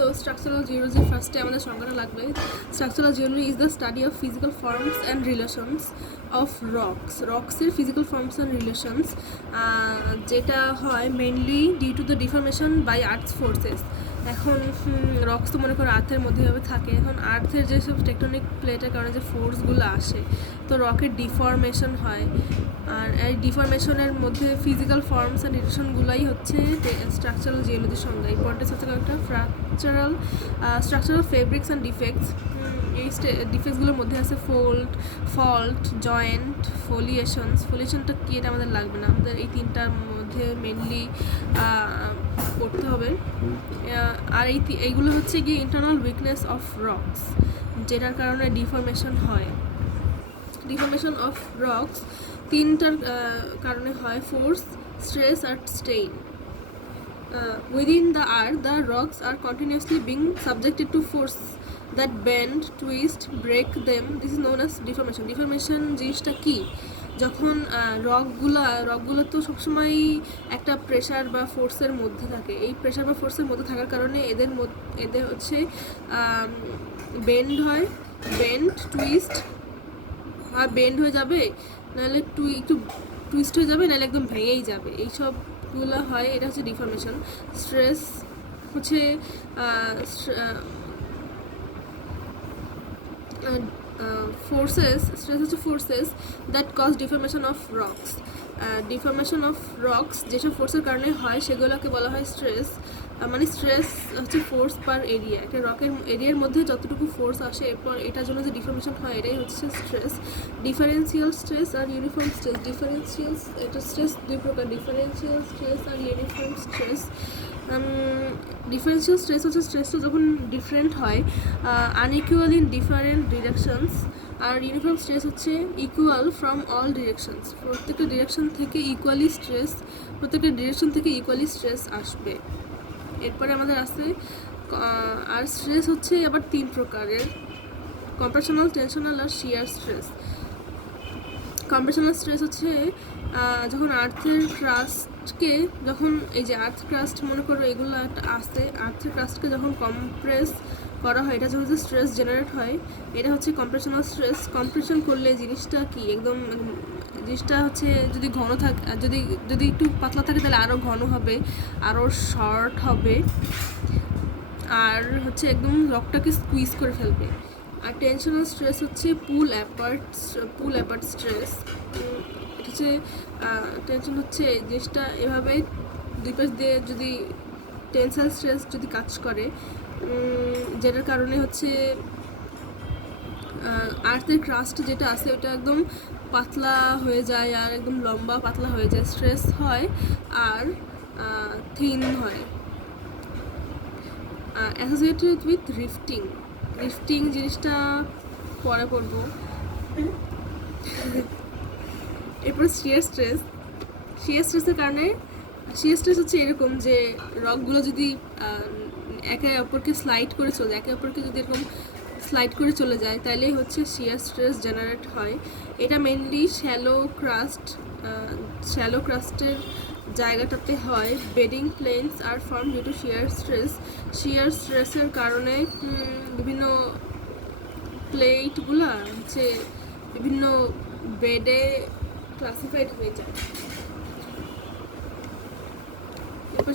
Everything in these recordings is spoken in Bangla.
তো স্ট্রাকচারাল জিওলজি ফার্স্টে আমাদের সংজ্ঞাটা লাগবে। Structural geology is the study of physical forms and relations of রক্সের ফিজিক্যাল ফর্মস অ্যান্ড রিলেশনস, যেটা হয় mainly due to the deformation by earth's forces. এখন রক্স তো মনে করো আর্থের মধ্যেভাবে থাকে, এখন আর্থের যেসব টেকটনিক প্লেটের কারণে যে ফোর্সগুলো আসে, তো রকের ডিফরমেশন হয়, আর এই ডিফরমেশনের মধ্যে ফিজিক্যাল ফর্মস অ্যান্ড রিলেশনগুলোই হচ্ছে স্ট্রাকচারাল জিওলজির সংজ্ঞা। ইম্পর্টেন্স হচ্ছে একটা স্ট্রাকচারাল ফেব্রিক্স অ্যান্ড ডিফেক্টস। এই ডিফেক্টসগুলোর মধ্যে আছে ফল্ট, জয়েন্ট, ফোলিয়েশনটা কি এটা আমাদের লাগবে না, আমাদের এই তিনটার মধ্যে মেনলি পড়তে হবে। আর এইগুলো হচ্ছে গিয়ে ইন্টারনাল উইকনেস অফ রক্স, যেটার কারণে ডিফরমেশন হয়। ডিফরমেশন অফ রক্স তিনটার কারণে হয়: ফোর্স, স্ট্রেস আর strain. Within the earth, the rocks are continuously being subjected to force that bend, twist, break them. This is known as deformation. Deformation জিনিসটা কি? যখন রকগুলো তো সবসময় একটা প্রেশার বা ফোর্সের মধ্যে থাকে। এই প্রেশার বা ফোর্সের মধ্যে থাকার কারণে এদের হচ্ছে বেন্ড, টুইস্ট, আর বেন্ড হয়ে যাবে, নাহলে একটু টুইস্ট হয়ে যাবে, নাহলে একদম ভেঙেই যাবে। এইসবগুলো হয়, এটা হচ্ছে ডিফরমেশন। স্ট্রেস হচ্ছে forces that cause deformation of rocks. Deformation of rocks যেসব ফোর্সের কারণে হয় সেগুলোকে বলা হয় স্ট্রেস। মানে স্ট্রেস হচ্ছে ফোর্স পার এরিয়া, একটা রকের এরিয়ার মধ্যে যতটুকু ফোর্স আসে, এরপর এটার জন্য যে ডিফরমেশন হয় এটাই হচ্ছে স্ট্রেস। ডিফারেন্সিয়াল স্ট্রেস আর ইউনিফর্ম স্ট্রেস। এটা স্ট্রেস দুই প্রকার: ডিফারেন্সিয়াল স্ট্রেস আর ইউনিফর্ম স্ট্রেস। ডিফারেন্সিয়াল স্ট্রেস হচ্ছে স্ট্রেসটা যখন ডিফারেন্ট হয়, আনইকুয়াল ইন ডিফারেন্ট ডিরেকশনস। আর ইউনিফর্ম স্ট্রেস হচ্ছে ইকুয়াল ফ্রম অল ডিরেকশনস। প্রত্যেকটা ডিরেকশন থেকে ইকুয়ালি স্ট্রেস আসবে। এরপরে আমাদের আছে আর স্ট্রেস হচ্ছে আবার তিন প্রকারের: কম্প্রেশনাল, টেনশনাল আর শিয়ার স্ট্রেস। কম্প্রেশনাল স্ট্রেস হচ্ছে যখন আর্থের ক্রাস্টকে, যখন এই যে আর্থ ক্রাস্ট মনে করো এগুলো আসে, আর্থের ক্রাস্টকে যখন কম্প্রেস করা হয়, এটা যখন স্ট্রেস জেনারেট হয়, এটা হচ্ছে কম্প্রেশনাল স্ট্রেস। কম্প্রেশন করলে জিনিসটা কি একদম, জিনিসটা হচ্ছে যদি ঘন থাকে, যদি একটু পাতলা থাকে তাহলে আরও ঘন হবে, আরও শর্ট হবে, আর হচ্ছে একদম রকটাকে স্কুইজ করে ফেলবে। আর টেনশনাল স্ট্রেস হচ্ছে পুল অ্যাপার্ট স্ট্রেস। এটা হচ্ছে টেনশন হচ্ছে জিনিসটা এভাবে দুই পাশ দিয়ে যদি টেনসাইল স্ট্রেস যদি কাজ করে, যেটার কারণে হচ্ছে আর্থের ক্রাস্ট যেটা আছে ওটা একদম পাতলা হয়ে যায়, আর একদম লম্বা পাতলা হয়ে যায়, স্ট্রেস হয় আর থিন হয়। অ্যাসোসিয়েটেড উইথ রিফটিং জিনিসটা পরে পড়বো। এরপর শিয়ার স্ট্রেসের কারণে, শিয়ার স্ট্রেস হচ্ছে এরকম যে রকগুলো যদি একে অপরকে যদি এরকম স্লাইড করে চলে যায়, তাহলেই হচ্ছে শিয়ার স্ট্রেস জেনারেট হয়। এটা মেনলি শ্যালো ক্রাস্টের জায়গাটাতে হয়। Bedding planes are form due to shear স্ট্রেসের কারণে বিভিন্ন প্লেটগুলো হচ্ছে বিভিন্ন বেডে ক্লাসিফাইড হয়ে যায়। এরপর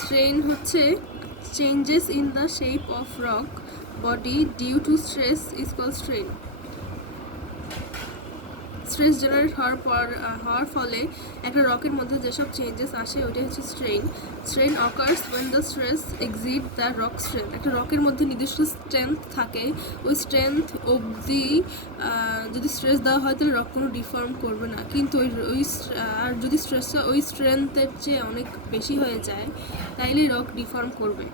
স্ট্রেইন হচ্ছে changes in the shape of rock body due to stress is called strain. Stress generate হওয়ার ফলে একটা রকের মধ্যে যেসব চেঞ্জেস আসে ওইটাই হচ্ছে strain occurs when the stress exceed the rock strength. একটা রকের মধ্যে নির্দিষ্ট স্ট্রেংথ থাকে, ওই স্ট্রেংথ অবধি যদি স্ট্রেস দেওয়া হয় তাহলে রক কোনো ডিফর্ম করবে না, কিন্তু আর যদি স্ট্রেসটা ওই স্ট্রেংথের চেয়ে অনেক বেশি হয়ে যায় তাইলে রক ডিফর্ম করবে।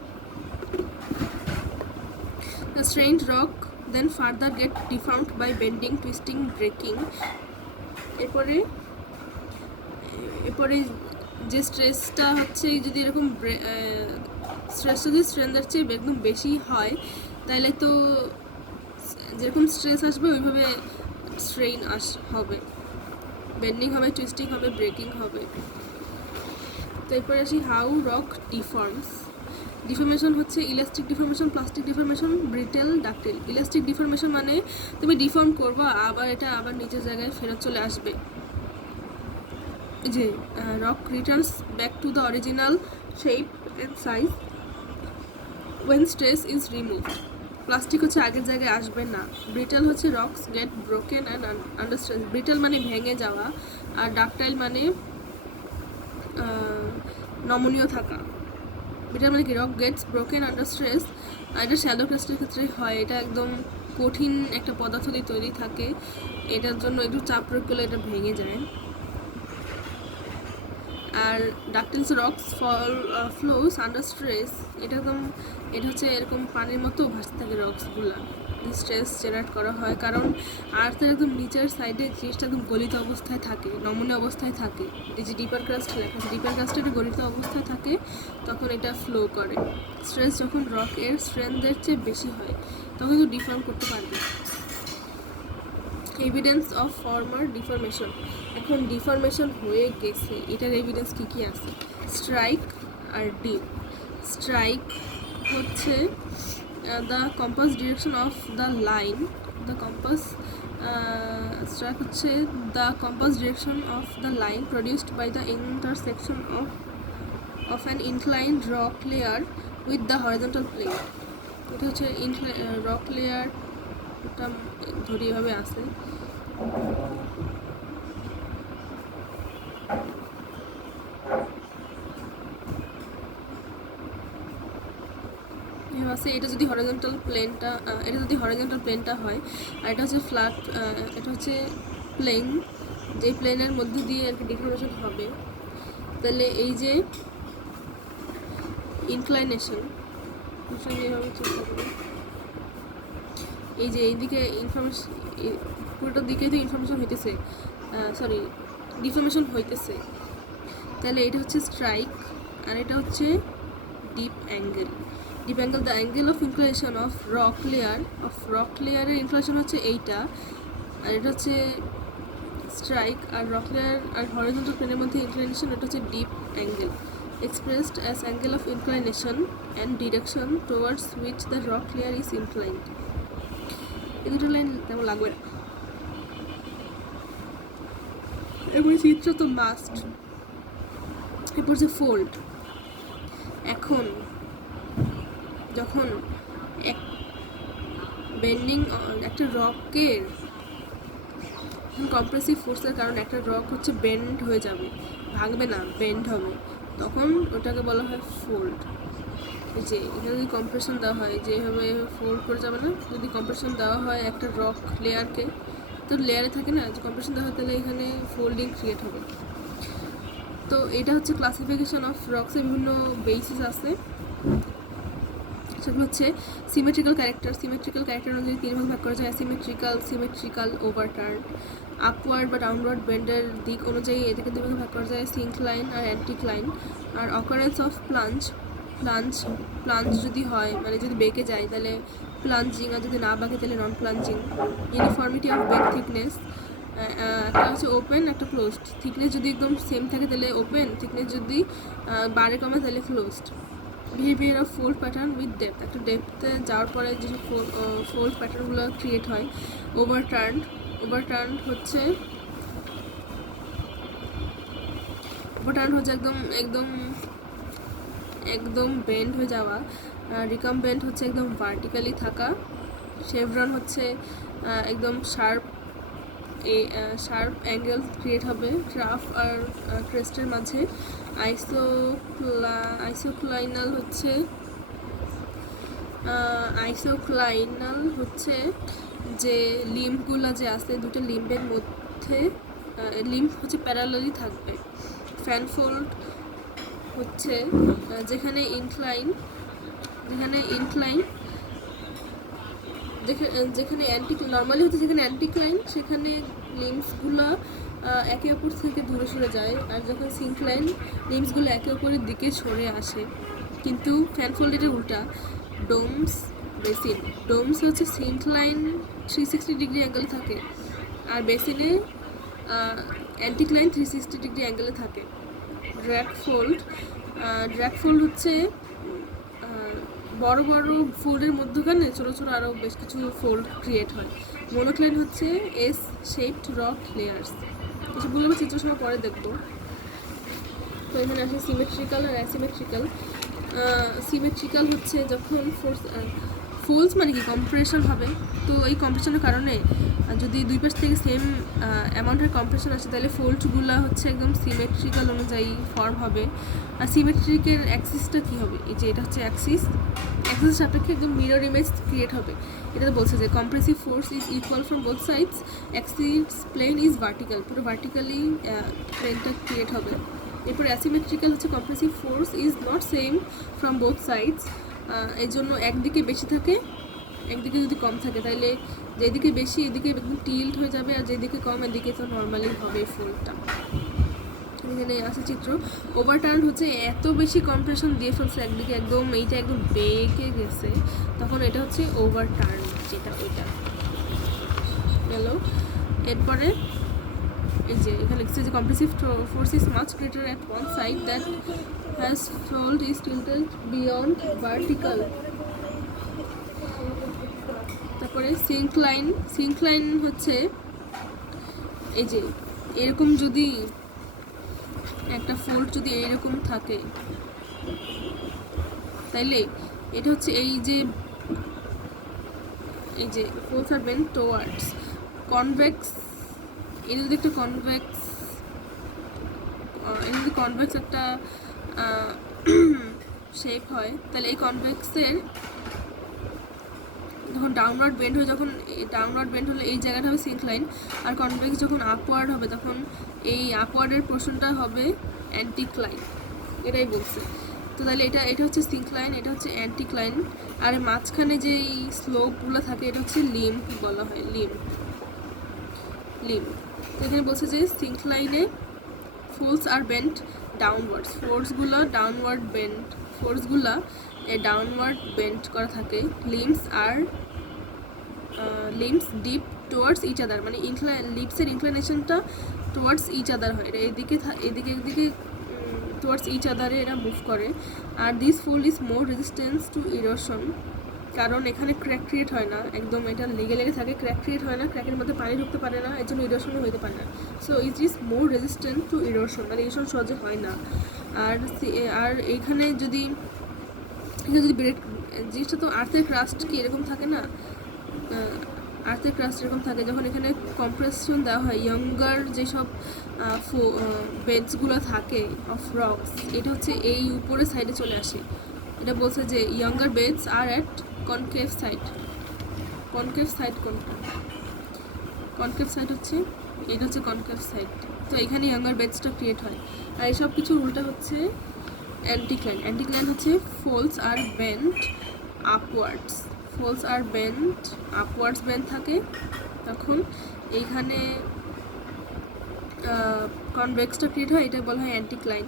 The strained rock then further get deformed by bending, twisting, breaking. এরপরে যে স্ট্রেসটা হচ্ছে যদি এরকম স্ট্রেসটা যদি স্ট্রেন্থের চেয়ে একদম বেশি হয় তাহলে তো যেরকম স্ট্রেস আসবে ওইভাবে স্ট্রেইন হবে, বেন্ডিং হবে, টুইস্টিং হবে, ব্রেকিং হবে। তো এরপরে আসি হাউ রক ডিফর্মস। ডিফর্মেশন হচ্ছে elastic deformation, plastic deformation, brittle, ductile. Elastic deformation মানে তুমি ডিফর্ম করবা আবার এটা আবার নিজের জায়গায় ফেরত চলে আসবে, যে rock returns back to the original shape and size when stress is removed. Plastic হচ্ছে আগের জায়গায় আসবে না। ব্রিটেল হচ্ছে rocks get broken and under stress. Brittle মানে ভেঙে যাওয়া, আর ডাকটাইল মানে নমনীয় থাকা। ব্রিটেল মানে কি, rock gets broken under stress. এটা শ্যালো ক্রাস্টের ক্ষেত্রে হয়, এটা একদম কঠিন একটা পদার্থ দিয়ে তৈরি থাকে, এটার জন্য একটু চাপ প্রয়োগ করলে এটা ভেঙে যায়। আর ডাকটিলস রক্স ফ্লোস আন্ডার স্ট্রেস, এটা হচ্ছে এরকম পানির মতো ভাসতে থাকে রক্সগুলো, স্ট্রেস জেনারেট করা হয় কারণ আর্থের একদম নিচের সাইডে জিনিসটা একদম গলিত অবস্থায় থাকে, নমনীয় অবস্থায় থাকে। এই যে ডিপার ক্রাস্ট লেখা আছে, ডিপার ক্রাস্টে এটা গলিত অবস্থায় থাকে, তখন এটা ফ্লো করে। স্ট্রেস যখন রকের স্ট্রেংথের চেয়ে বেশি হয় তখন কিন্তু ডিফর্ম করতে পারবে। এভিডেন্স অফ ফর্মার ডিফরমেশন, এখন ডিফরমেশন হয়ে গেছে, এটার এভিডেন্স কী কী আছে? স্ট্রাইক আর ডিপ। স্ট্রাইক হচ্ছে the compass direction of the line, the compass strike হচ্ছে the compass direction of the line produced by the intersection of an inclined rock layer with the horizontal plane. এটা হচ্ছে রক লেয়ার, এটা ধরি এভাবে আছে, এটা যদি হরিজন্টাল প্লেনটা হয়, আর এটা হচ্ছে ফ্ল্যাট, এটা হচ্ছে প্লেন, যে প্লেনের মধ্যে দিয়ে আর কি ডিফরমেশন হবে, তাহলে এই যে ইনক্লাইনেশন, এইভাবে চেষ্টা করি, এই যে এইদিকে ইনফরমেশন, পুরোটার দিকে তো ইনফরমেশন হইতেছে, ডিফরমেশন হইতেছে, তাহলে এটা হচ্ছে স্ট্রাইক, আর এটা হচ্ছে deep angle. Deep angle, the angle of inclination of rock লেয়ারের ইনক্লিনেশন হচ্ছে এইটা, আর এটা হচ্ছে স্ট্রাইক, আর রক লেয়ার আর হরিজন্টাল প্লেনের মধ্যে ইনক্লিনেশন, এটা হচ্ছে deep angle, expressed as angle of inclination and direction towards which the rock layer is inclined. এই দুটো লাইন তেমন লাগবে না, এরপরে চিত্র তো মাস্ট। এরপর যে ফোল্ড, এখন যখন বেন্ডিং একটা রকের কম্প্রেসিভ ফোর্সের কারণে একটা রক হচ্ছে বেন্ড হয়ে যাবে, ভাঙবে না, বেন্ড হবে, তখন ওটাকে বলা হয় ফোল্ড। যে এখানে যদি কম্প্রেশন দেওয়া হয়, যেভাবে ফোল্ড করে যাবে না, যদি কম্প্রেশন দেওয়া হয় একটা রক লেয়ারকে, তো লেয়ারে থাকে না, যে কম্প্রেশন দেওয়া হয় তাহলে এখানে ফোল্ডিং ক্রিয়েট হবে। তো এটা হচ্ছে ক্লাসিফিকেশন অফ রক্সের বিভিন্ন বেসিস আছে, সেগুলো হচ্ছে সিমেট্রিক্যাল ক্যারেক্টার অনুযায়ী তিন ভাগ করা যায়, অ্যাসিমেট্রিক্যাল, সিমেট্রিক্যাল, ওভারটার্ন। আপওয়ার্ড বা ডাউনওয়ার্ড বেন্ডের দিক অনুযায়ী এটাকে দুই ভাগ করা যায়, সিনক্লাইন আর অ্যান্টিক্লাইন। আর অকারেন্স অফ প্লাঞ্জ যদি হয়, মানে যদি বেঁকে যায় তাহলে প্লাঞ্জিং, আর যদি না বাঁকে তাহলে নন প্লাঞ্জিং। ইউনিফর্মিটি অফ বেক থিকনেস, একটা হচ্ছে ওপেন, একটা ক্লোজড। থিকনেস যদি একদম সেম থাকে তাহলে ওপেন, থিকনেস যদি বাড়ে কমে তাহলে closed. Behaviour of fold pattern with depth, একটা ডেপথে যাওয়ার পরে যে ফোল্ড প্যাটার্নগুলো ক্রিয়েট হয়। ওভারটার্ন হচ্ছে একদম বেন্ড হয়ে যাওয়া। রিকাম্বেন্ট হচ্ছে একদম ভার্টিক্যালি থাকা। শেভরন হচ্ছে একদম শার্প অ্যাঙ্গেল ক্রিয়েট হবে ট্রাফ আর ক্রেস্টের মাঝে। আইসোক্লাইনাল হচ্ছে যে লিম্বগুলো যে আছে, দুটো লিম্বের মধ্যে লিম্ব হচ্ছে প্যারালালি থাকবে। ফ্যানফোল্ড হচ্ছে যেখানে ইনক্লাইন নর্মালি হচ্ছে যেখানে অ্যান্টিক্লাইন, সেখানে লিম্বসগুলো একে অপর থেকে দূরে সরে যায়, আর যখন সিনক্লাইন লিম্বসগুলো একে অপরের দিকে সরে আসে। কিন্তু ফ্যানফোল্ড এটা উল্টা। ডোমস হচ্ছে সিনক্লাইন 360 ডিগ্রি অ্যাঙ্গেলে থাকে, আর বেসিনে অ্যান্টিক্লাইন 360 ডিগ্রি অ্যাঙ্গেলে থাকে। ড্র্যাগফোল্ড হচ্ছে বড় বড় ফোল্ডের মধ্যখানে ছোটো ছোটো আরও বেশ কিছু ফোল্ড ক্রিয়েট হয়। মোনোক্লাইন হচ্ছে এস শেপড রক লেয়ার্স। এসবগুলো আমরা চিত্র সহ পরে দেখবো। তো এখানে আসে সিমেট্রিক্যাল আর অ্যাসিমেট্রিক্যাল। সিমেট্রিক্যাল হচ্ছে যখন ফোর্স মানে কি কম্প্রেশন হবে, তো এই কম্প্রেশনের কারণে যদি দুই পাশ থেকে সেম অ্যামাউন্টের কম্প্রেশন আসে তাহলে ফোল্ডগুলো হচ্ছে একদম সিমেট্রিক্যাল অনুযায়ী ফর্ম হবে। আর সিমেট্রিকের অ্যাক্সিসটা কী হবে, এই যে এটা হচ্ছে অ্যাক্সিস সাপেক্ষে একদম মিরর ইমেজ ক্রিয়েট হবে। এটা বলছে যে compressive force is equal from both sides, axis plane is vertical, পুরো ভার্টিক্যালি প্লেনটা ক্রিয়েট হবে। এরপর অ্যাসিমেট্রিক্যাল হচ্ছে compressive force is not same from both sides, এর জন্য একদিকে বেশি থাকে একদিকে যদি কম থাকে তাহলে যেদিকে বেশি এদিকে একদম টিল্ট হয়ে যাবে, আর যেদিকে কম এদিকে তো নর্মালি হবে ফোল্ডটা। এখানে আছে চিত্র। ওভারটার্ন হচ্ছে এত বেশি কম্প্রেশন দিয়ে ফেলছে একদিকে, একদম এইটা একদম বেঁকে গেছে, তখন এটা হচ্ছে ওভারটার্ন, যেটা ওইটা গেল। এরপরে এই যে এখানে লিখছে যে compressive force is much greater at one side that has fold is tilted beyond vertical. তারপরে সিঙ্কলাইন হচ্ছে এই যে এরকম, যদি একটা ফোল্ড যদি এইরকম থাকে তাইলে এটা হচ্ছে এই যে ফোর্স আর বেন্ড টুয়ার্ডস কনভেক্স, এটা যদি একটা কনভেক্স একটা শেপ হয় তাহলে এই কনভেক্সের যখন ডাউনওয়ার্ড বেন্ড হয়, যখন ডাউনওয়ার্ড বেন্ড হলে এই জায়গাটা হবে সিঙ্কলাইন, আর কনভেক্স যখন আপওয়ার্ড হবে তখন এই আপওয়ার্ডের পোর্শনটা হবে অ্যান্টিক্লাইন, এটাই বলছে। তো তাহলে এটা হচ্ছে সিঙ্কলাইন, এটা হচ্ছে অ্যান্টিক্লাইন, আর মাঝখানে যে স্লোপগুলো থাকে এটা হচ্ছে লিম্ব বলা হয়, লিম্ব। তো এখানে বলছে যে সিঙ্কলাইনে ফোর্স আর বেন্ড ডাউনওয়ার্ডস, ফোর্সগুলো ডাউনওয়ার্ড বেন্ড করা থাকে। Limbs dip towards each other, মানে লিপসের ইনক্লিনেশনটা টুয়ার্ডস ইচ আদার হয়, এটা এদিকে টুয়ার্ডস ইচ আদারে এরা মুভ করে। আর this fold is more resistance to erosion, কারণ এখানে ক্র্যাক ক্রিয়েট হয় না, একদম এটা লেগে থাকে, ক্র্যাক ক্রিয়েট হয় না, ক্র্যাকের মধ্যে পানি ঢুকতে পারে না, এর জন্য ইরোশনও হইতে পারে না। So it is more resistant to erosion, মানে ইরোশন সহজে হয় না। আর এইখানে যদি জিনিসটা তো আর্থের ক্রাস্ট কি এরকম থাকে না, আর্থের ক্রাস্ট এরকম থাকে, যখন এখানে কম্প্রেশন দেওয়া হয় ইয়ঙ্গার যেসব বেডসগুলো থাকে অফ রকস, এটা হচ্ছে এই উপরের সাইডে চলে আসে। এটা বলছে যে younger beds are at concave side কোনটা? কনকেভ সাইড হচ্ছে এটা, হচ্ছে কনকেভ সাইড। তো এখানে ইয়ঙ্গার বেডসটা ক্রিয়েট হয়। আর এইসব কিছু উল্টা হচ্ছে অ্যান্টিক্লাইন হচ্ছে folds are bend upwards bend থাকে, তখন এইখানে কনভেক্সটা ক্রিয়েট হয়, এটা বলা হয় anticline.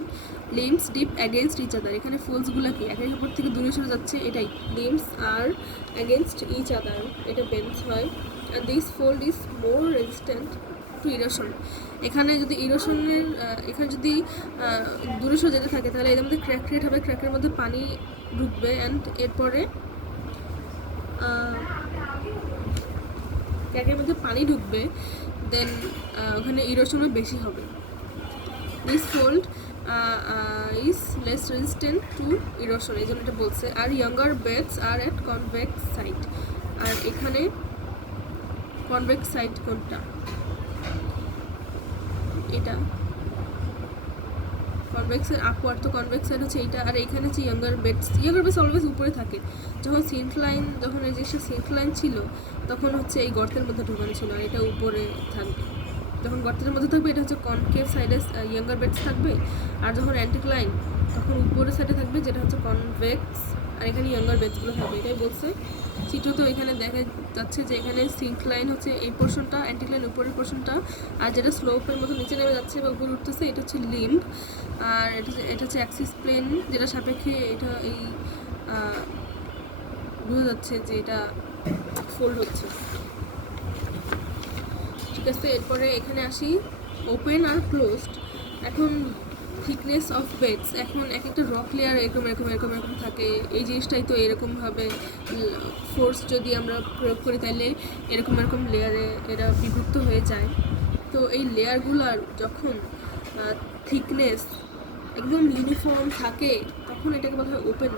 Limbs dip against each other, এখানে ফোলসগুলো কি একের উপর থেকে দূরে সরে যাচ্ছে, এটাই limbs are against each other, এটা বেন্ডস হয়। আর this fold is more resistant to erosion, এখানে যদি এখানে যদি দূরে সরে যেতে থাকে তাহলে এদের মধ্যে ক্র্যাক ক্রিয়েট হবে, ক্র্যাকের মধ্যে পানি ঢুকবে, অ্যান্ড এরপরে ক্র্যাকের মধ্যে পানি ঢুকবে, দেন ওখানে ইরোশনও বেশি হবে। This fold is less resistant to erosion, এই জন্য এটা বলছে। আর younger beds are at convex side, আর এখানে কনভেক্স সাইড কোনটা? এটা কনভেক্সের আপওয়ার্ড, তো কনভেক্স সাইড হচ্ছে এইটা। আর এখানে হচ্ছে ইয়ঙ্গার বেডস অলওয়েজ উপরে থাকে। যখন এই যে সিঙ্কলাইন ছিল তখন হচ্ছে এই গর্তের মধ্যে ঢোকানো ছিল, আর এটা উপরে থাকবে। যখন গর্তের মধ্যে থাকবে এটা হচ্ছে কনকেভ সাইডে ইয়ঙ্গার বেডস থাকবে, আর যখন অ্যান্টিক্লাইন তখন উপরের সাইডে থাকবে যেটা হচ্ছে কনভেক্স, আর এখানে ইয়ঙ্গার বেডসগুলো থাকবে, এটাই বলছে। চিত্র তো এখানে দেখা যাচ্ছে যে এখানে সিঙ্কলাইন হচ্ছে এই পোর্শনটা, অ্যান্টিক্লাইন উপরের পোর্শনটা, আর যেটা স্লোপের মতো নিচে নেমে যাচ্ছে বা উপরে উঠতেছে এটা হচ্ছে লিম্ব, আর এটা হচ্ছে অ্যাক্সিস প্লেন, যেটা সাপেক্ষে এটা এই বোঝা যাচ্ছে যে এটা ফোল্ড হচ্ছে। ঠিক আছে, এরপরে এখানে আসি ওপেন আর ক্লোজড। এখন থিকনেস অফ বেডস, এখন এক একটা রক লেয়ার এরকম এরকম এরকম এরকম থাকে। এই জিনিসটাই তো এরকমভাবে ফোর্স যদি আমরা প্রয়োগ করি তাহলে এরকম এরকম লেয়ারে এরা বিভক্ত হয়ে যায়। তো এই লেয়ারগুলোর যখন থিকনেস একদম ইউনিফর্ম থাকে তখন এটাকে বলা হয় ওপেন।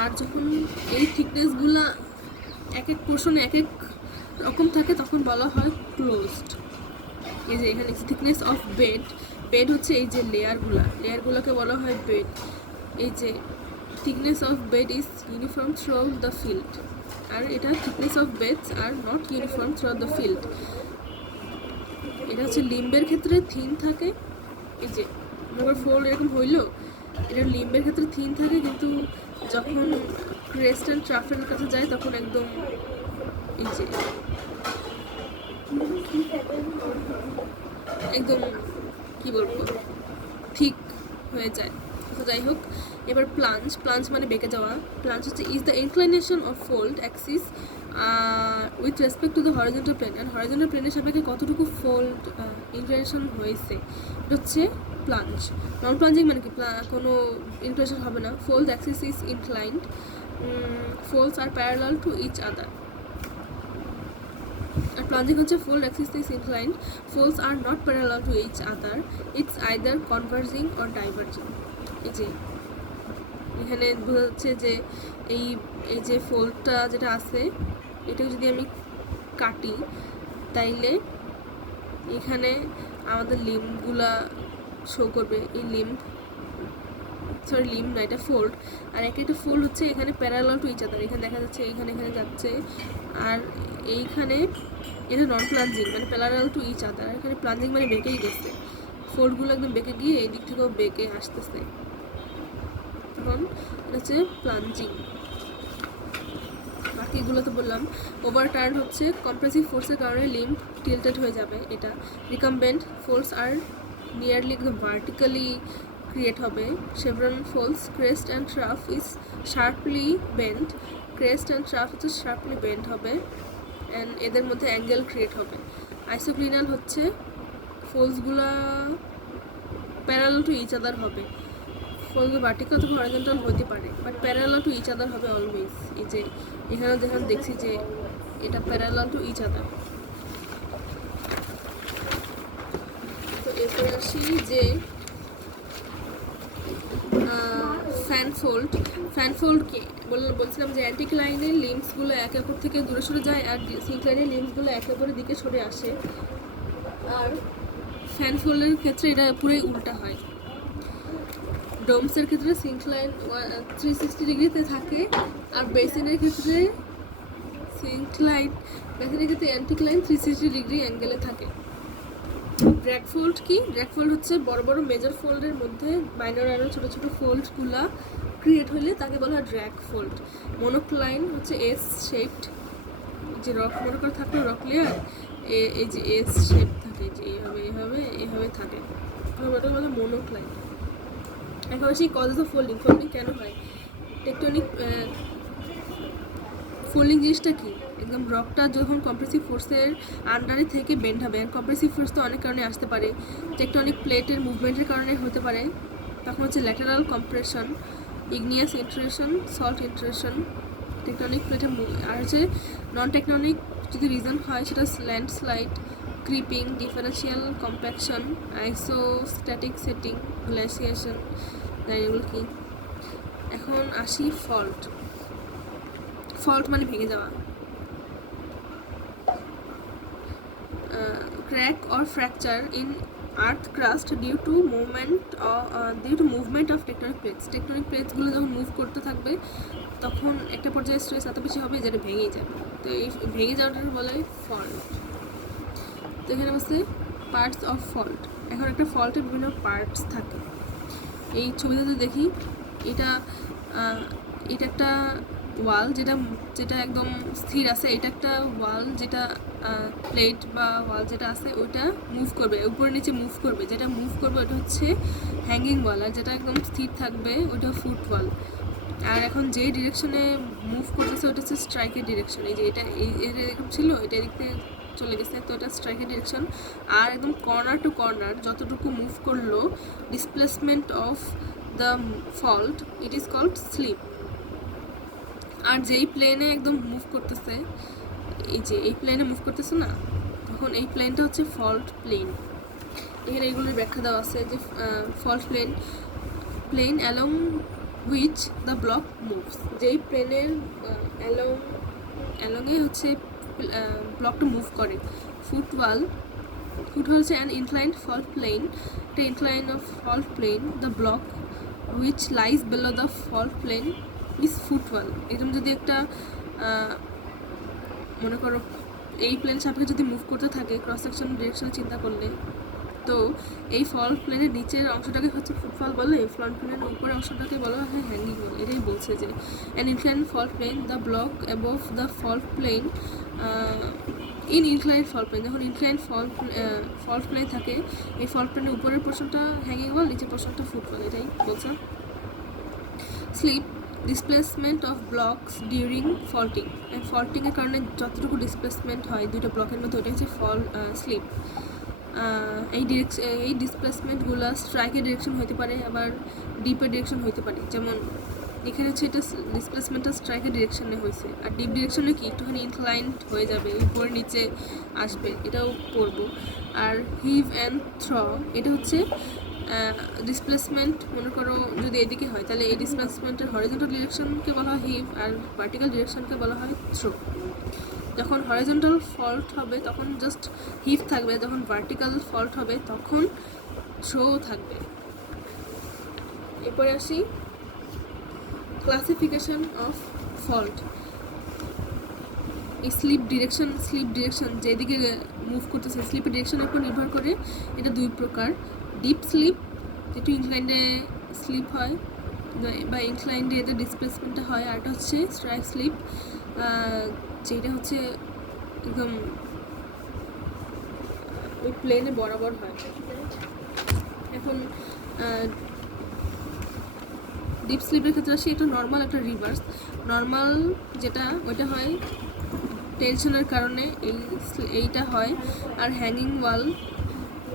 আর যখন এই থিকনেসগুলো এক এক পোর্শনে এক এক রকম থাকে তখন বলা হয় ক্লোজড। এই যে এখানে থিকনেস অফ বেড, বেড হচ্ছে এই যে লেয়ারগুলোকে বলা হয় বেড। এই যে thickness of bed is uniform throughout the field, আর এটা thickness of beds are not uniform throughout the field. এটা হচ্ছে লিম্বের ক্ষেত্রে থিন থাকে, এই যে আমার ফোল্ড এরকম হইলো, এটা লিম্বের ক্ষেত্রে থিন থাকে, কিন্তু যখন ক্রেস্ট অ্যান্ড ট্রাফের কাছে যায় তখন একদম এই যে একদম কি বলবো ঠিক হয়ে যায়। তো যাই হোক, এবার প্লাঞ্জ মানে বেঁকে যাওয়া। প্লাঞ্জ হচ্ছে is the inclination of fold axis with respect to the horizontal plane, and horizontal প্লেনের সাপেক্ষে কতটুকু ফোল্ড ইনক্লাইনেশন হয়েছে, এটা হচ্ছে প্লাঞ্জ। নন প্লাঞ্জিং মানে কি কোনো ইনক্লাইনেশন হবে না। Fold axis is inclined, folds are parallel to each other. আর প্লাঞ্জিং হচ্ছে fold axis is inclined, folds are not parallel to each other, it's either converging or diverging. এই যে এখানে বোঝা যাচ্ছে যে এই এই যে ফোল্ডটা যেটা আছে এটাকে যদি আমি কাটি তাইলে এখানে আমাদের লিম্বগুলা শো করবে। এই লিম্ব না, এটা ফোল্ড। আর একটা ফোল্ড হচ্ছে এখানে প্যারালাল টু ইচ আদার, এখানে দেখা যাচ্ছে এখানে যাচ্ছে। আর এইখানে এটা নন প্লাঞ্জিং মানে প্যারালাল টু ইচ আদার, এখানে প্লাঞ্জিং মানে বেঁকেই গেছে, ফোল্ডগুলো একদম বেঁকে গিয়ে এই দিক থেকেও বেঁকে আসতেছে, তখন এটা হচ্ছে প্লাঞ্জিং। বাকিগুলো তো বললাম। ওভারটার্ন হচ্ছে কম্প্রেসিভ ফোর্সের কারণে লিম্ব টিল্টেড হয়ে যাবে, এটা। রিকাম্বেন্ট ফোর্স আর নিয়ারলি একদম ভার্টিক্যালি ক্রিয়েট হবে। Chevron folds crest and trough is sharply bend, crest and trough হচ্ছে শার্পলি বেন্ড হবে, অ্যান্ড এদের মধ্যে অ্যাঙ্গেল ক্রিয়েট হবে। আইসোক্লিনাল হচ্ছে ফোলসগুলা প্যারালাল টু ইচ আদার হবে, ফোলগুলো ভার্টিক্যাল অথবা হরিজন্টাল হতে পারে, but parallel to each other হবে অলওয়েজ। এই যে এখানে যেখানে দেখছি যে এটা প্যারালাল টু ইচ আদার। তো এরপরে আসি যে ফ্যানফোল্ডকে বলছিলাম যে অ্যান্টিক্লাইনের লিম্বসগুলো একে অপর থেকে দূরে সরে যায়, আর সিনক্লাইনের লিম্বসগুলো একে অপরের দিকে সরে আসে। আর ফ্যানফোল্ডের ক্ষেত্রে এটা পুরোই উল্টা হয়। ডোমসের ক্ষেত্রে সিনক্লাইন 360 ডিগ্রিতে থাকে, আর বেসিনের ক্ষেত্রে অ্যান্টিক্লাইন 360 ডিগ্রি অ্যাঙ্গেলে থাকে। ড্র্যাগফোল্ড কি? ড্র্যাগফোল্ড হচ্ছে বড় বড় মেজর ফোল্ডের মধ্যে মাইনর আরও ছোটো ছোটো ফোল্ডগুলা ক্রিয়েট হলে তাকে বলা হয় ড্র্যাগফোল্ড। মনোক্লাইন হচ্ছে এস শেপড, যে রক মনে করে থাকলে রক লেয়ার এই যে এস শেপ থাকে, যে এইভাবে থাকে, ওটা বলে মনোক্লাইন। এখন আসি কজেস অফ ফোল্ডিং কেন হয়। টেকটনিক ফোল্ডিং জিনিসটা কি? একদম রকটা যখন কম্প্রেসিভ ফোর্সের আন্ডারে থেকে বেন্ড হবে, আর কম্প্রেসিভ ফোর্স তো অনেক কারণে আসতে পারে, টেকটনিক প্লেটের মুভমেন্টের কারণে হতে পারে, তখন হচ্ছে lateral compression, igneous intrusion, salt intrusion, tectonic প্লেটের। আর হচ্ছে নন টেকটনিক যদি রিজন হয় সেটা landslide, creeping, differential compaction, isostatic setting, glaciation. এগুলো কি? এখন আসি ফল্ট মানে ভেঙে যাওয়া। Crack or fracture in earth crust due to movement of tectonic plates. Tectonic প্লেটসগুলো যখন মুভ করতে থাকবে তখন একটা পর্যায়ে স্ট্রেস এত বেশি হবে যেটা ভেঙেই যাবে, তো এই ভেঙে যাওয়াটা বলে ফল্ট। তো এখানে বলছে পার্টস অফ ফল্ট। এখন একটা ফল্টের বিভিন্ন পার্টস থাকে। এই ছবিটাতে দেখি এটা একটা ওয়াল যেটা একদম স্থির আছে, এটা একটা ওয়াল যেটা প্লেট বা ওয়াল যেটা আছে ওইটা মুভ করবে, উপরে নিচে মুভ করবে, যেটা মুভ করবে ওটা হচ্ছে হ্যাঙ্গিং ওয়াল, আর যেটা একদম স্থির থাকবে ওইটা ফুট ওয়াল। আর এখন যে ডিরেকশনে মুভ করতেছে ওটা হচ্ছে স্ট্রাইকের ডিরেকশন। এই যে এটা এরকম ছিল, এটা এদিক থেকে চলে গেছে, তো এটা স্ট্রাইকের ডিরেকশন। আর একদম কর্নার টু কর্নার যতটুকু মুভ করলো displacement of the fault, it is called slip. আর যেই প্লেনে একদম মুভ করতেছে, এই যে এই প্লেনে মুভ করতেছে না, তখন এই প্লেনটা হচ্ছে ফল্ট প্লেন। এখানে এইগুলোর ব্যাখ্যা দেওয়া আছে যে fault plane along which the block moves, যেই প্লেনের অ্যালংয়ে হচ্ছে ব্লকটা মুভ করে। ফুটওয়াল হচ্ছে অ্যান ইনক্লাইন্ড ফল্ট প্লেন, একটা inclined of fault plane, the block which lies below the fault plane is footwall. এরকম যদি একটা মনে করো এই প্লেন সাপেক্ষে যদি মুভ করতে থাকে ক্রস সেকশন ডিরেকশনে চিন্তা করলে, তো এই ফল্ট প্লেনের নিচের অংশটাকে হচ্ছে ফুটফল বলে, ফ্রন্ট প্লেনের উপরের অংশটাকে বলা হয় হ্যাঙ্গিং বল। এটাই বলছে যে an inclined fault plane, the block above the fault plane in inclined fault plane, যখন ইনক্লাইন্ড ফল্ট প্লেন থাকে এই ফল্ট প্লেনের উপরের পোর্শনটা হ্যাঙ্গিং বল, নিচের পোর্শনটা ফুটফল, এটাই বলছে। Slip displacement of blocks during faulting, ফল্টিংয়ের কারণে যতটুকু ডিসপ্লেসমেন্ট হয় দুটো ব্লকের মধ্যে ওটা হচ্ছে স্লিপ। এই ডিসপ্লেসমেন্টগুলো স্ট্রাইকের ডিরেকশন হতে পারে, আবার ডিপের ডিরেকশন হতে পারে। যেমন এখানে হচ্ছে এটা ডিসপ্লেসমেন্টটা স্ট্রাইকের ডিরেকশনে হয়েছে, আর ডিপ ডিরেকশনে কি একটুখানি ইনক্লাইন্ড হয়ে যাবে, উপরে নিচে আসবে, এটাও পড়বো। আর হিভ অ্যান্ড থ্র, এটা হচ্ছে ডিসপ্লেসমেন্ট মনে করো যদি এদিকে হয় তাহলে এই ডিসপ্লেসমেন্টের হরিজন্টাল ডিরেকশনকে বলা হয় হিভ, আর ভার্টিক্যাল ডিরেকশনকে বলা হয় থ্রো। যখন হরিজন্টাল ফল্ট হবে তখন জাস্ট হিভ থাকবে, যখন ভার্টিক্যাল ফল্ট হবে তখন থ্রো থাকবে। এরপরে আসি ক্লাসিফিকেশন অফ ফল্ট। এই স্লিপ ডিরেকশন যেদিকে মুভ করতেছে স্লিপের ডিরেকশনের উপর নির্ভর করে এটা দুই প্রকার। ডিপ স্লিপ, যেটা ইনক্লাইন্ডে স্লিপ হয় বা ইনক্লাইন্ডে এদের ডিসপ্লেসমেন্টটা হয়, আর এটা হচ্ছে স্ট্রাইক স্লিপ, যেটা হচ্ছে একদম ওই প্লেনে বরাবর হয়। এখন ডিপ স্লিপের ক্ষেত্রে আসি, এটা নর্মাল একটা রিভার্স। নর্মাল যেটা ওইটা হয় টেনশনের কারণে এইটা হয়। আর হ্যাঙ্গিং ওয়াল,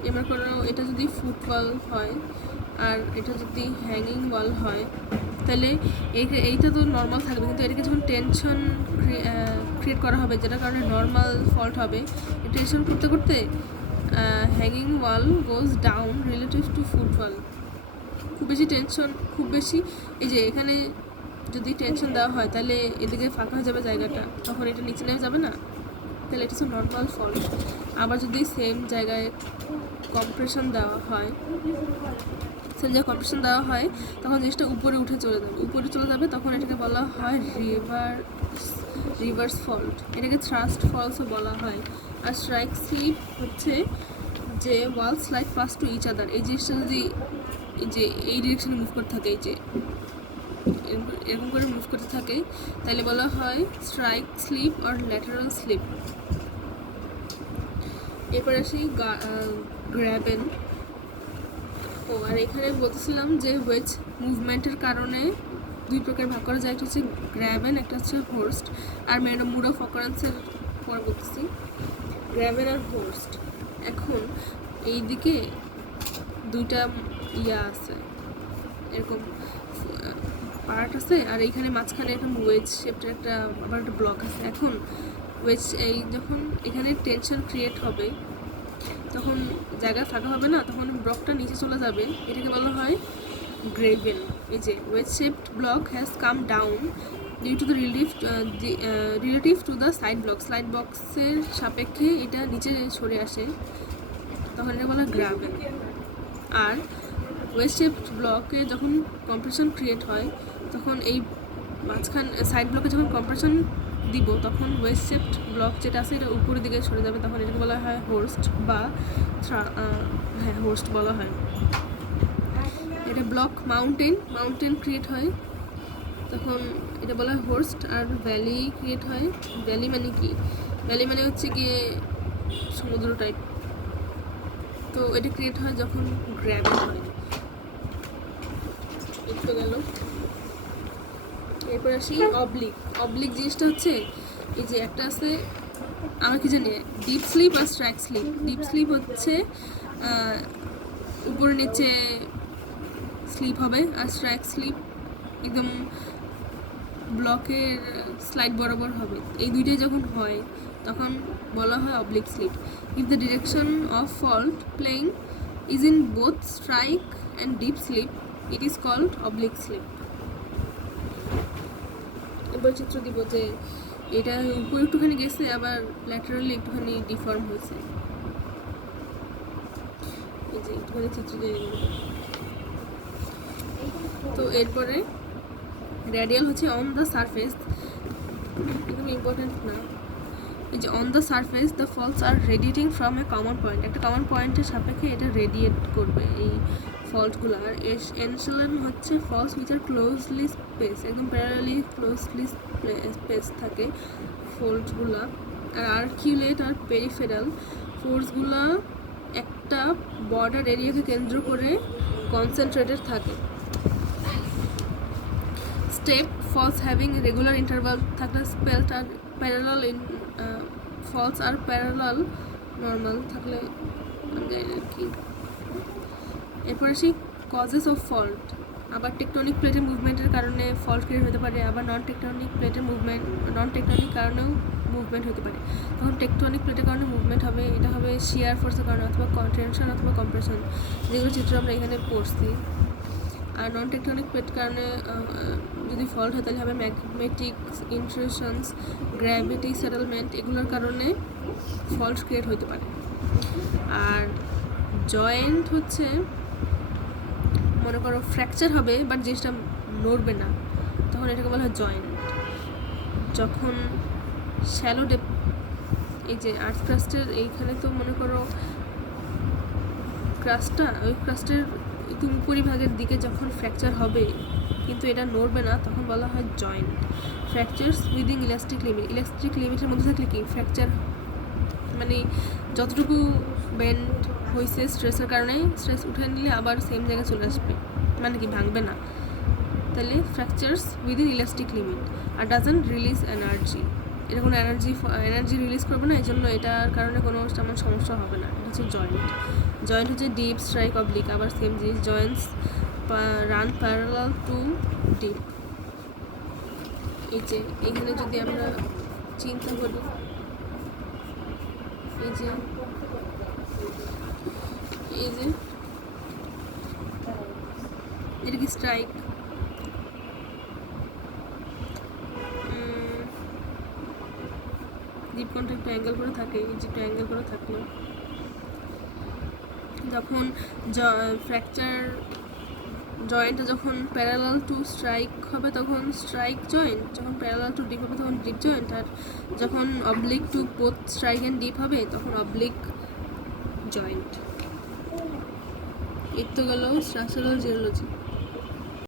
এবার কোনো এটা যদি ফুটওয়াল হয় আর এটা যদি হ্যাঙ্গিং ওয়াল হয় তাহলে এইটা তো নর্মাল থাকবে, কিন্তু এটাকে যখন টেনশন ক্রিয়েট করা হবে যেটার কারণে নর্মাল ফল্ট হবে, টেনশন করতে করতে hanging wall goes down relative to footwall. খুব বেশি এই যে এখানে যদি টেনশন দেওয়া হয় তাহলে এদিকে ফাঁকা হয়ে যাবে জায়গাটা, তখন এটা নিচে নেমে যাবে না, তাহলে এটা হচ্ছে নর্মাল ফল্ট। আবার যদি সেম জায়গায় কম্প্রেশন দেওয়া হয় তখন জিনিসটা উপরে চলে যাবে, তখন এটাকে বলা হয় রিভার্স ফল্ট। এটাকে থ্রাস্ট ফলসও বলা হয়। আর স্ট্রাইক স্লিপ হচ্ছে যে wall slide pass to each other, এই জিনিসটা যদি এই যে এই ডিরেকশনে মুভ করতে থাকে, এই যে এরকম করে মুভ করতে থাকে, তাহলে বলা হয় স্ট্রাইক স্লিপ আর ল্যাটারাল স্লিপ। এরপর আসি গ্র্যাবেন। আর এখানে বলতেছিলাম যে ওয়েজ মুভমেন্টের কারণে দুই প্রকার ভাগ করা যায়, একটা হচ্ছে গ্র্যাবেন, একটা হচ্ছে হোর্স্ট। আর মোড অফ অকারেন্সের পর বলতেছি গ্র্যাবেন আর হোর্স্ট। এখন এই দিকে দুইটা আছে, এরকম পার্ট আছে, আর এইখানে মাঝখানে এরকম ওয়েজ শেপটার আবার একটা ব্লক আছে। এখন যখন এখানে টেনশন ক্রিয়েট হবে তখন জায়গা ফাঁকা হবে না, তখন ব্লকটা নিচে চলে যাবে, এটাকে বলা হয় গ্রেভেন। এই যে wedge shaped block has come down due to the relative to the side বক্সের সাপেক্ষে এটা নিচে সরে আসে, তখন এটা বলা গ্রাভেন। আর ওয়েজ শেপড ব্লকে যখন কম্প্রেশন ক্রিয়েট হয় তখন এই সাইড ব্লকে যখন কম্প্রেশন দিব তখন ওয়েজ শেপড ব্লক যেটা আছে এটা উপরের দিকে সরে যাবে, তখন এটাকে বলা হয় হোর্স্ট বা হোর্স্ট বলা হয়। এটা ব্লক মাউন্টেন ক্রিয়েট হয় তখন এটা বলা হয় হোর্স্ট। আর ভ্যালি ক্রিয়েট হয়, ভ্যালি মানে কি, ভ্যালি মানে হচ্ছে গিয়ে সমুদ্র টাইপ, তো এটা ক্রিয়েট হয় যখন গ্র্যাবেন হয়। একটু গেল। এরপর আসি অবলিক জিনিসটা হচ্ছে এই যে একটা আছে আমরা কি জানি ডিপ স্লিপ আর স্ট্র্যাক স্লিপ। ডিপ স্লিপ হচ্ছে উপরে নিচে স্লিপ হবে, আর স্ট্র্যাক স্লিপ একদম ব্লকের স্লাইড বরাবর হবে। এই দুইটাই যখন হয় তখন বলা হয় oblique slip. If the direction of fault plane is in both strike and dip slip it is called oblique slip. এবার চিত্র দিব যে এটা উপরে একটুখানি গেছে, আবার ল্যাটারালি একটুখানি ডিফর্ম হয়েছে। এই যে একটুখানি চিত্র দিয়ে দিলাম। তো এরপরে রেডিয়াল হচ্ছে অন দ্য সারফেস, একদম ইম্পর্টেন্ট না। এই যে on the surface the faults are radiating from a common point, একটা কমন পয়েন্টের সাপেক্ষে এটা রেডিয়েট করবে এই ফল্টগুলো। আর এনসেলেন হচ্ছে faults which are closely space, একদম প্যারালালি ক্লোজলি স্পেস থাকে ফল্টগুলো। আর আর্কিউলেট আর পেরিফেরাল ফোর্সগুলো একটা বর্ডার এরিয়াকে কেন্দ্র করে কনসেন্ট্রেটেড থাকে। Step faults having regular interval থাকলে স্পেল্ট, আর প্যারালাল ইন ফলস আর প্যারালাল নর্মাল থাকলে আর কি। এরপরে সেই কজেস অফ ফল্ট, আবার টেকটনিক প্লেটের মুভমেন্টের কারণে ফল্ট ক্রিয়েট হতে পারে, আবার নন টেকটনিক কারণেও মুভমেন্ট হতে পারে। তখন টেকটনিক প্লেটের কারণে মুভমেন্ট হবে, এটা হবে শিয়ার ফোর্সের কারণে অথবা টেনশন অথবা কম্প্রেশন, যেগুলো চিত্র আমরা এখানে পড়ছি। আর নন টেকটনিক প্লেট কারণে যদি ফল্ট হয় তাহলে হবে ম্যাগনেটিক ইন্ট্রুশনস, গ্র্যাভিটি সেটেলমেন্ট, এগুলোর কারণে ফল্ট ক্রিয়েট হতে পারে। আর জয়েন্ট হচ্ছে মনে করো ফ্র্যাকচার হবে বাট জিনিসটা নড়বে না, তখন এটাকে বলা হয় জয়েন্ট। যখন শ্যালো ডেপ, এই যে আর্থ ক্রাস্টের এইখানে তো মনে করো ক্রাস্টটা, ওই ক্রাস্টের একটু উপরিভাগের দিকে যখন ফ্র্যাকচার হবে কিন্তু এটা নড়বে না, তখন বলা হয় joint. ফ্র্যাকচার্স within elastic limit, elastic লিমিটের মধ্যে থাকলে কি ফ্র্যাকচার মানে যতটুকু বেন্ড হয়েছে স্ট্রেসের কারণে, স্ট্রেস উঠে নিলে আবার সেম জায়গায় চলে আসবে, মানে কি ভাঙবে না। তাহলে ফ্র্যাকচার্স উইদিন ইলাস্টিক লিমিট। আর ডাজন্ট রিলিজ এনার্জি, এটা কোনো এনার্জি রিলিজ করবে না, এই জন্য এটার কারণে কোনো তেমন সমস্যা হবে না। এটা হচ্ছে জয়েন্ট। জয়েন্ট হচ্ছে ডিপ, স্ট্রাইক, অবলিক, আবার সেম জিনিস। Joints run parallel to deep. এই যে এখানে যদি আমরা চিন্তা করি, এই যে এটা কি স্ট্রাইক, ডিপ কোণটা একটু অ্যাঙ্গেল করে থাকে, এই যে একটু অ্যাঙ্গেল করে থাকলো, যখন ফ্র্যাকচার জয়েন্টটা যখন প্যারালাল টু স্ট্রাইক হবে তখন স্ট্রাইক জয়েন্ট, যখন প্যারালাল টু ডিপ হবে তখন ডিপ জয়েন্ট, আর যখন oblique to both strike and deep হবে তখন অবলিক জয়েন্ট। এই তো গেল স্ট্রাকচারাল জিওলজি।